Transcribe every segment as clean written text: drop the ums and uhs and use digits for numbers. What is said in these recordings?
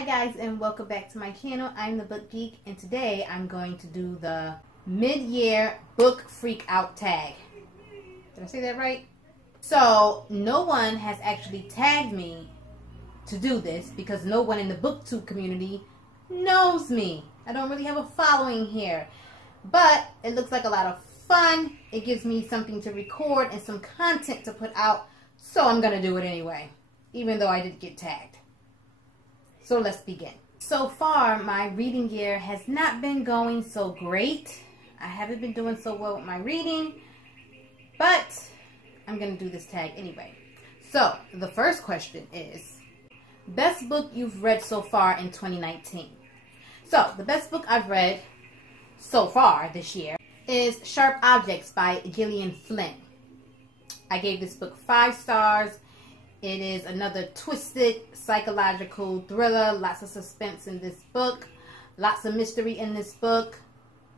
Hi guys, and welcome back to my channel. I'm the Book Geek, and today I'm going to do the mid-year book freak out tag. Did I say that right? So no one has actually tagged me to do this because no one in the booktube community knows me. I don't really have a following here, but it looks like a lot of fun. It gives me something to record and some content to put out, so I'm gonna do it anyway, even though I did get tagged. So let's begin. So far, my reading year has not been going so great. I haven't been doing so well with my reading, but I'm going to do this tag anyway. So the first question is, best book you've read so far in 2019. So the best book I've read so far this year is Sharp Objects by Gillian Flynn. I gave this book 5 stars. It is another twisted psychological thriller. Lots of suspense in this book. Lots of mystery in this book.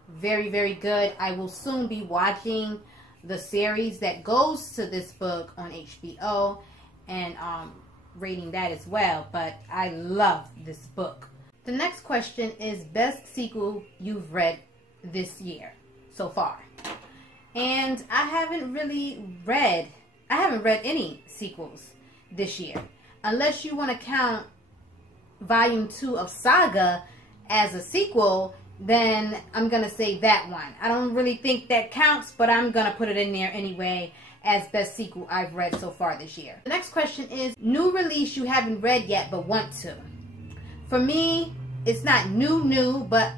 Very, very good. I will soon be watching the series that goes to this book on HBO and rating that as well. But I love this book. The next question is best sequel you've read this year so far. And I haven't read any sequels this year, unless you want to count volume 2 of Saga as a sequel. Then I'm gonna say that one. I don't really think that counts, but I'm gonna put it in there anyway as best sequel I've read so far this year. The next question is new release you haven't read yet but want to. For me, it's not new, but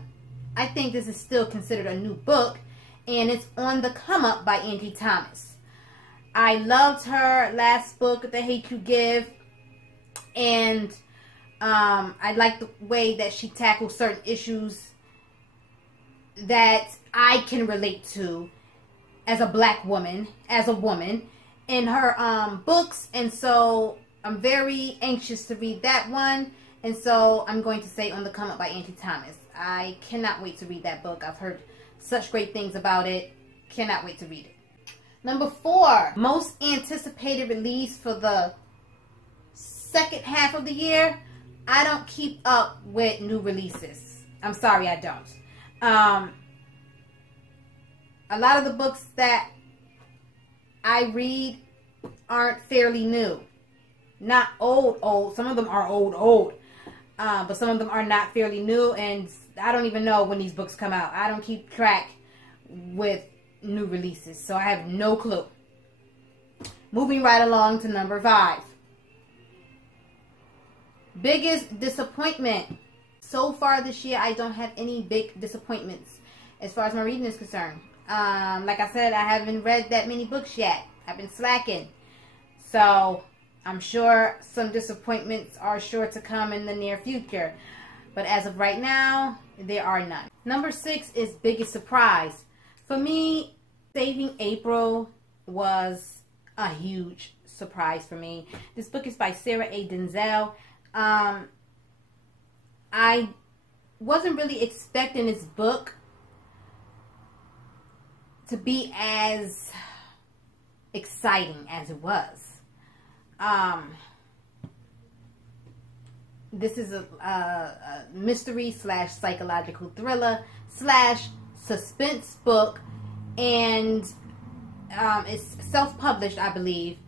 I think this is still considered a new book, and it's On the Come Up by Angie Thomas. I loved her last book, The Hate U Give, and I like the way that she tackles certain issues that I can relate to as a black woman, as a woman, in her books, and so I'm very anxious to read that one, and so I'm going to say On the Come Up by Angie Thomas. I cannot wait to read that book. I've heard such great things about it. Cannot wait to read it. Number 4, most anticipated release for the second half of the year. I don't keep up with new releases. I'm sorry, I don't. A lot of the books that I read aren't fairly new. Not old. Some of them are old. But some of them are not fairly new, and I don't even know when these books come out. I don't keep track with new releases, so I have no clue. Moving right along to number 5. Biggest disappointment. So far this year, I don't have any big disappointments as far as my reading is concerned. Like I said, I haven't read that many books yet. I've been slacking. So I'm sure some disappointments are sure to come in the near future. But as of right now, there are none. Number 6 is biggest surprise. For me, Saving April was a huge surprise for me. This book is by Sarah A. Denzel. I wasn't really expecting this book to be as exciting as it was. This is a mystery / psychological thriller / suspense book, and it's self-published, I believe,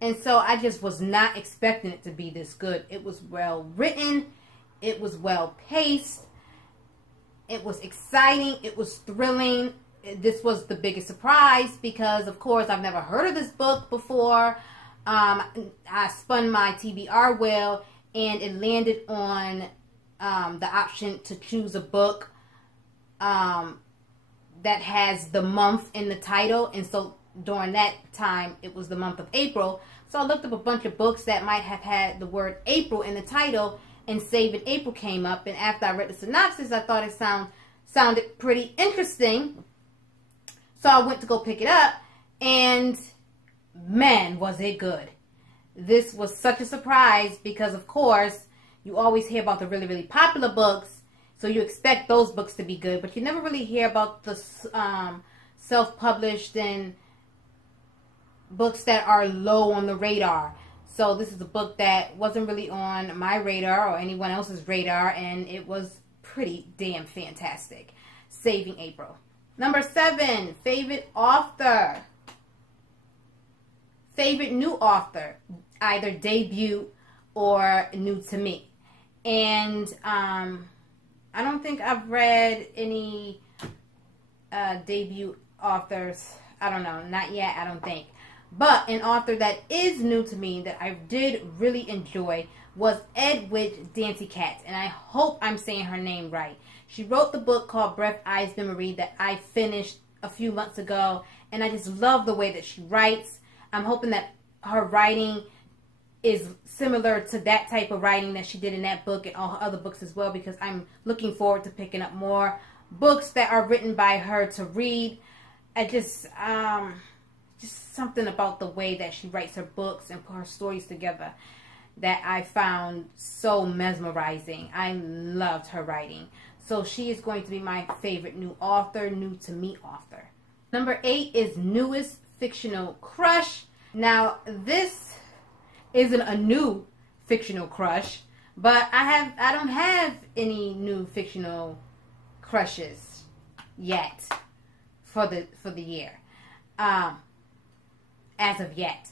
and so I just was not expecting it to be this good. It was well written, it was well paced, it was exciting, it was thrilling. This was the biggest surprise because, of course, I've never heard of this book before. I spun my TBR wheel, and it landed on the option to choose a book that has the month in the title, and so during that time it was the month of April. So I looked up a bunch of books that might have had the word April in the title, and Saving April came up, and after I read the synopsis, I thought it sounded pretty interesting. So I went to go pick it up, and man, was it good. This was such a surprise because, of course, you always hear about the really, really popular books, so you expect those books to be good, but you never really hear about the self-published and books that are low on the radar. So this is a book that wasn't really on my radar or anyone else's radar, and it was pretty damn fantastic. Saving April. Number 7, favorite author. Favorite new author, either debut or new to me. And I don't think I've read any debut authors. I don't know, not yet, I don't think. But an author that is new to me that I did really enjoy was Edwidge Dancy Katz, and I hope I'm saying her name right. She wrote the book called Breath, Eyes, Memory that I finished a few months ago, and I just love the way that she writes. I'm hoping that her writing is similar to that type of writing that she did in that book and all her other books as well, because I'm looking forward to picking up more books that are written by her to read. I just something about the way that she writes her books and put her stories together that I found so mesmerizing. I loved her writing. So she is going to be my favorite new author, new to me author. Number 8 is newest fictional crush. Now, this isn't a new fictional crush, but I don't have any new fictional crushes yet for the year. As of yet.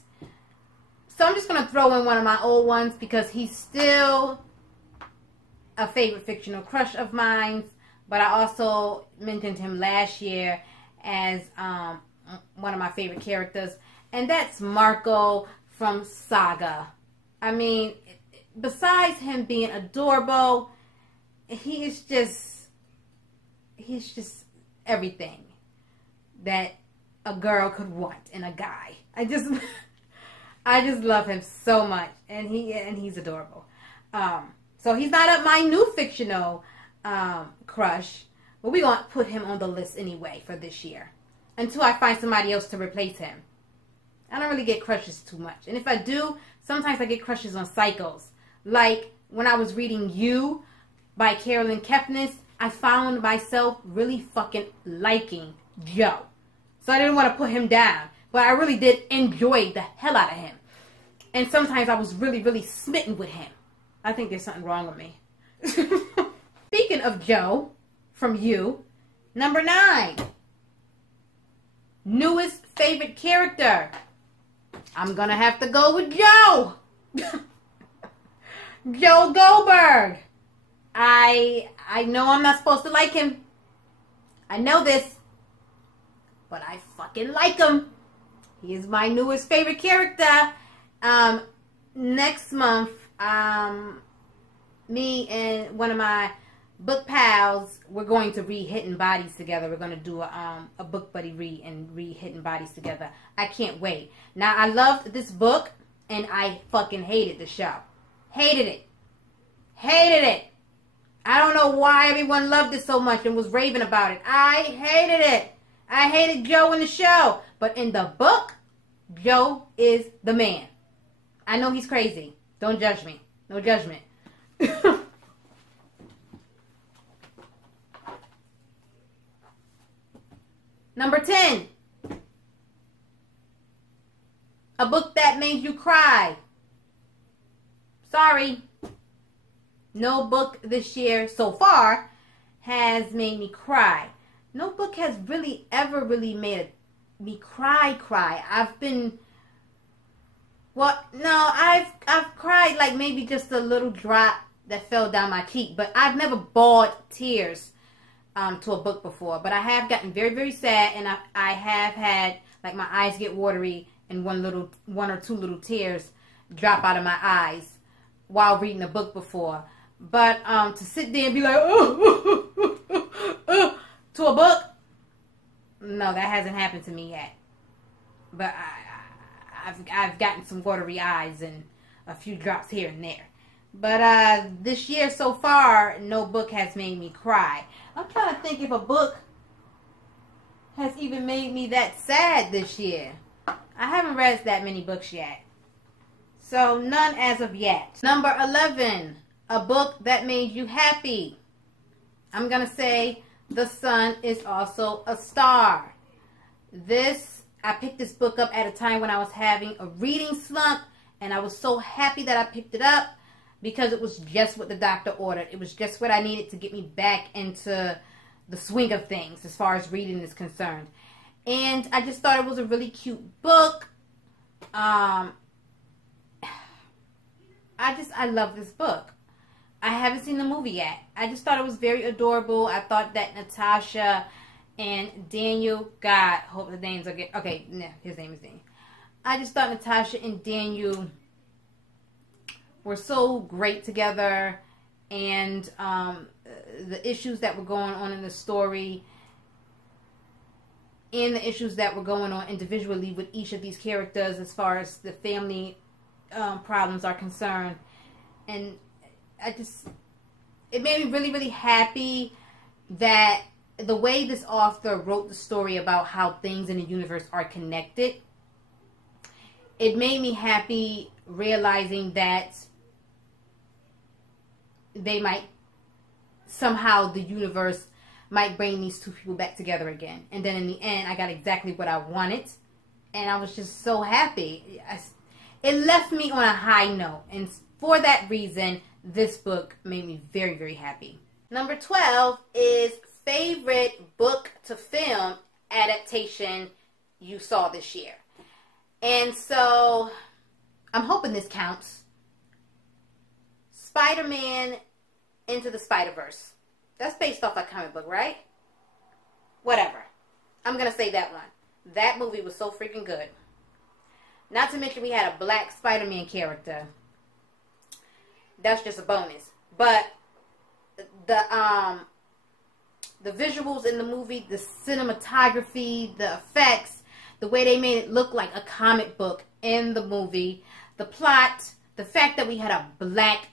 So I'm just going to throw in one of my old ones because he's still a favorite fictional crush of mine, but I also mentioned him last year as one of my favorite characters, and that's Marco from Saga. I mean, besides him being adorable, he's just everything that a girl could want in a guy. I just love him so much, and he's adorable. So he's not up my new fictional crush, but we're gonna put him on the list anyway for this year until I find somebody else to replace him. I don't really get crushes too much, and if I do, sometimes I get crushes on cycles. Like when I was reading You by Carolyn Kepnes, I found myself really fucking liking Joe. So I didn't want to put him down, but I really did enjoy the hell out of him. And sometimes I was really, really smitten with him. I think there's something wrong with me. Speaking of Joe from You, number 9. Newest favorite character. I'm going to have to go with Joe. Joe Goldberg. I know I'm not supposed to like him. I know this. But I fucking like him. He is my newest favorite character. Next month, me and one of my book pals, we're going to read Hidden Bodies together. We're going to do a book buddy read and read Hidden Bodies together. I can't wait. Now, I loved this book, and I fucking hated the show. Hated it. Hated it. I don't know why everyone loved it so much and was raving about it. I hated it. I hated Joe in the show. But in the book, Joe is the man. I know he's crazy. Don't judge me. No judgment. Number 10. A book that made you cry. Sorry. No book this year so far has made me cry. No book has really ever really made me cry. I've cried like maybe just a little drop that fell down my cheek, but I've never bawled tears to a book before. But I have gotten very, very sad, and I have had like my eyes get watery and one or two little tears drop out of my eyes while reading a book before. But to sit there and be like, to a book, no, that hasn't happened to me yet. But I've gotten some watery eyes and a few drops here and there. But this year so far, no book has made me cry. I'm trying to think if a book has even made me that sad this year. I haven't read that many books yet. So none as of yet. Number 11, a book that made you happy. I'm going to say The Sun is Also a Star. I picked this book up at a time when I was having a reading slump, And I was so happy that I picked it up because it was just what the doctor ordered. It was just what I needed to get me back into the swing of things as far as reading is concerned. And I just thought it was a really cute book. I love this book. I haven't seen the movie yet. I just thought it was very adorable. I thought that Natasha and Daniel, God, hope the names are good. Okay, no, his name is Daniel. I just thought Natasha and Daniel were so great together, and the issues that were going on in the story and the issues that were going on individually with each of these characters as far as the family problems are concerned. And it made me really, really happy that the way this author wrote the story about how things in the universe are connected, it made me happy realizing that they might, somehow the universe might bring these two people back together again. And then in the end, I got exactly what I wanted. And I was just so happy. It left me on a high note. And for that reason, this book made me very, very happy. Number 12 is favorite book to film adaptation you saw this year. And so, I'm hoping this counts. Spider-Man Into the Spider-Verse. That's based off a comic book, right? Whatever. I'm going to say that one. That movie was so freaking good. Not to mention we had a black Spider-Man character. That's just a bonus. But the visuals in the movie, the cinematography, the effects, the way they made it look like a comic book in the movie, the plot, the fact that we had a black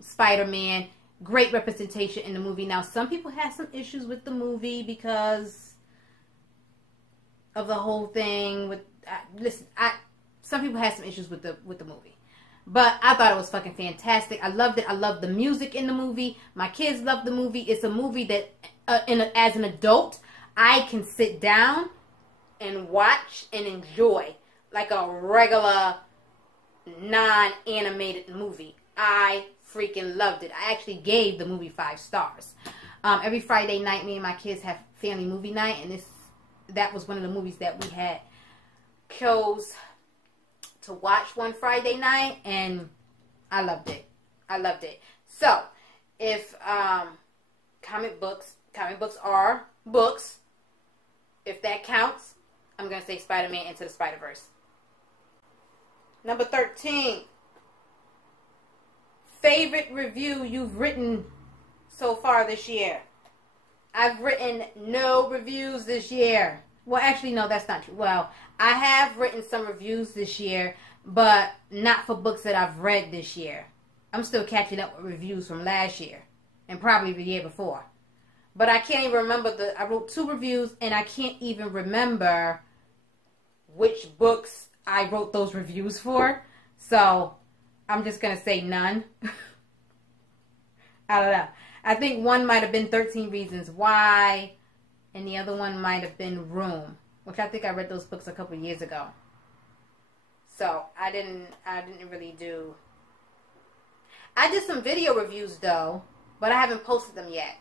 Spider-Man, great representation in the movie. Now, some people had some issues with the movie because of the whole thing. With some people had some issues with the movie, but I thought it was fucking fantastic. I loved it. I loved the music in the movie. My kids loved the movie. It's a movie that, as an adult, I can sit down and watch and enjoy like a regular non-animated movie. I freaking loved it. I actually gave the movie 5 stars. Every Friday night, me and my kids have family movie night, and that was one of the movies that we had chose to watch one Friday night, and I loved it. I loved it. So, if comic books are books, if that counts, I'm going to say Spider-Man Into the Spider-Verse. Number 13. Favorite review you've written so far this year. I've written no reviews this year. Well, actually, no, that's not true. Well, I have written some reviews this year, but not for books that I've read this year. I'm still catching up with reviews from last year and probably the year before. But I can't even remember I wrote 2 reviews, and I can't even remember which books I wrote those reviews for. So, I'm just going to say none. I don't know. I think one might have been 13 Reasons Why, and the other one might have been Room, which I think I read those books a couple years ago. So, I didn't really do... I did some video reviews, though, but I haven't posted them yet.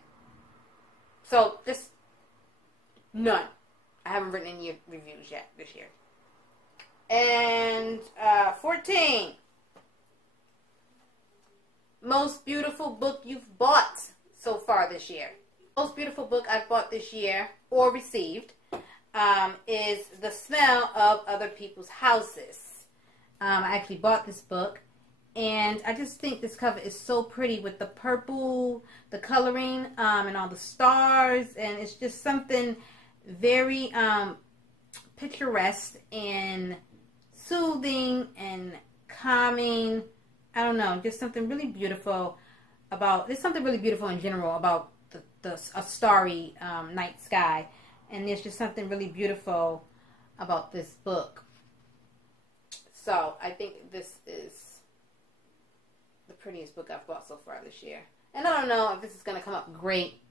So, just none. I haven't written any reviews yet this year. And 14. Most beautiful book you've bought so far this year. Most beautiful book I've bought this year, or received, is The Smell of Other People's Houses. I actually bought this book, and I just think this cover is so pretty with the purple, the coloring, and all the stars, and it's just something very picturesque and soothing and calming. I don't know, just something really beautiful about, there's something really beautiful in general about a starry night sky, and there's just something really beautiful about this book. So, I think this is the prettiest book I've bought so far this year. And I don't know if this is going to come up great,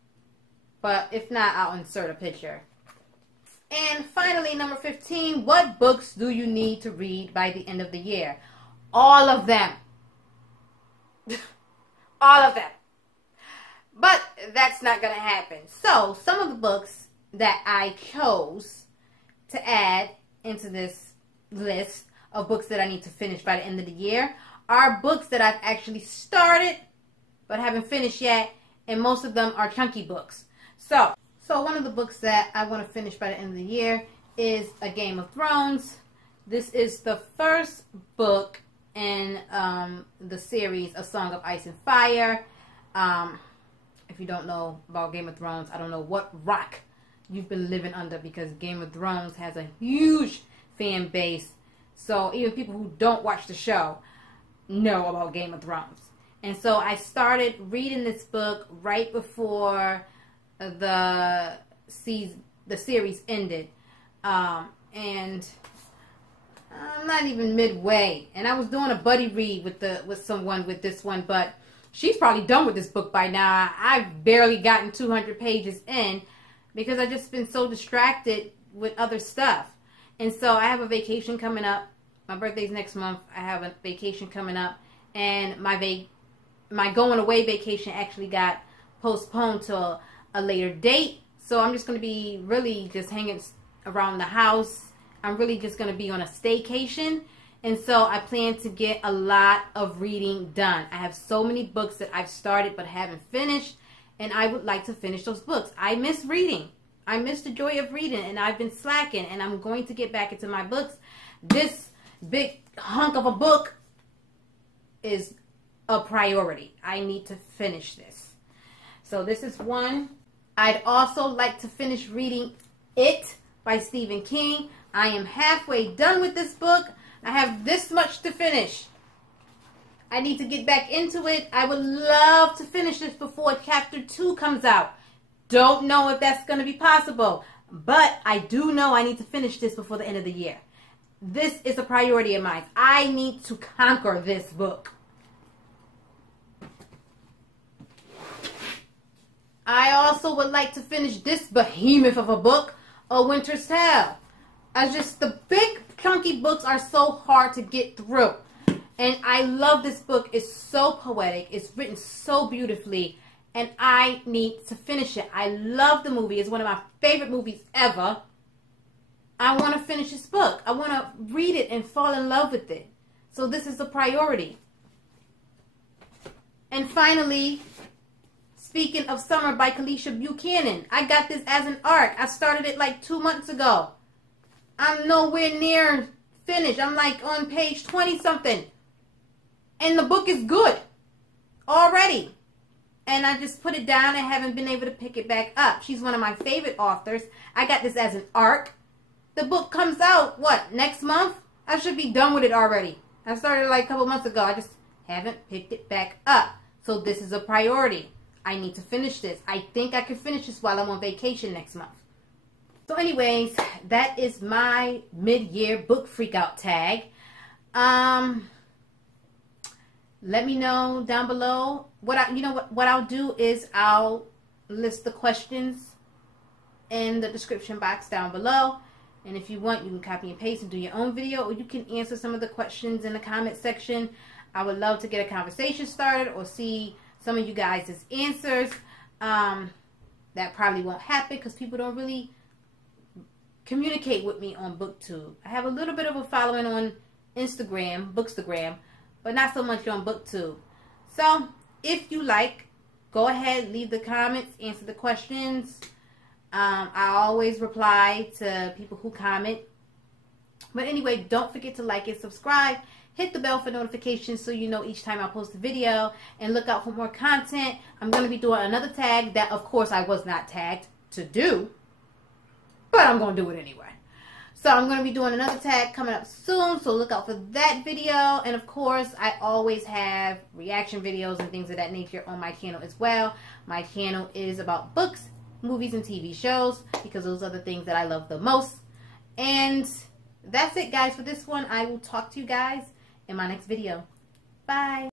but if not, I'll insert a picture. And finally, number 15, what books do you need to read by the end of the year? all of them. All of them. But that's not going to happen. So, some of the books that I chose to add into this list of books that I need to finish by the end of the year are books that I've actually started but haven't finished yet, and most of them are chunky books. So one of the books that I want to finish by the end of the year is A Game of Thrones. This is the first book in the series A Song of Ice and Fire. If you don't know about Game of Thrones, I don't know what rock you've been living under, because Game of Thrones has a huge fan base. So even people who don't watch the show know about Game of Thrones. And so I started reading this book right before the series ended. And I'm not even midway. And I was doing a buddy read with someone with this one, but she's probably done with this book by now. I've barely gotten 200 pages in because I've just been so distracted with other stuff. And so I have a vacation coming up. My birthday's next month. I have a vacation coming up, and my going away vacation actually got postponed to a later date. So I'm just going to be really just hanging around the house. I'm really just going to be on a staycation. And so I plan to get a lot of reading done. I have so many books that I've started but haven't finished, and I would like to finish those books. I miss reading. I miss the joy of reading, and I've been slacking, and I'm going to get back into my books. This big hunk of a book is a priority. I need to finish this. So this is one. I'd also like to finish reading It by Stephen King. I am halfway done with this book. I have this much to finish. I need to get back into it. I would love to finish this before chapter 2 comes out. Don't know if that's going to be possible, but I do know I need to finish this before the end of the year. This is a priority of mine. I need to conquer this book. I also would like to finish this behemoth of a book, A Winter's Tale. The big chunky books are so hard to get through. And I love this book. It's so poetic. It's written so beautifully. And I need to finish it. I love the movie. It's one of my favorite movies ever. I want to finish this book. I want to read it and fall in love with it. So this is a priority. And finally, Speaking of Summer by Kalisha Buchanan. I got this as an ARC. I started it like 2 months ago. I'm nowhere near finished. I'm like on page 20 something. And the book is good already. And I just put it down and haven't been able to pick it back up. She's one of my favorite authors. I got this as an ARC. The book comes out, what, next month? I should be done with it already. I started like a couple months ago. I just haven't picked it back up. So this is a priority. I need to finish this. I think I can finish this while I'm on vacation next month. So anyways, that is my mid-year book freakout tag. Let me know down below. What I'll do is I'll list the questions in the description box down below. And if you want, you can copy and paste and do your own video, or you can answer some of the questions in the comment section. I would love to get a conversation started or see some of you guys' answers. That probably won't happen because people don't really communicate with me on BookTube. I have a little bit of a following on Instagram, Bookstagram, but not so much on BookTube. So if you like, go ahead, leave the comments, answer the questions. I always reply to people who comment. But anyway, don't forget to like and subscribe. Hit the bell for notifications so you know each time I post a video. And look out for more content. I'm going to be doing another tag that, of course, I was not tagged to do. But I'm going to do it anyway. So I'm going to be doing another tag coming up soon. So look out for that video. And, of course, I always have reaction videos and things of that nature on my channel as well. My channel is about books, movies, and TV shows, because those are the things that I love the most. And that's it, guys, for this one. I will talk to you guys in my next video. Bye.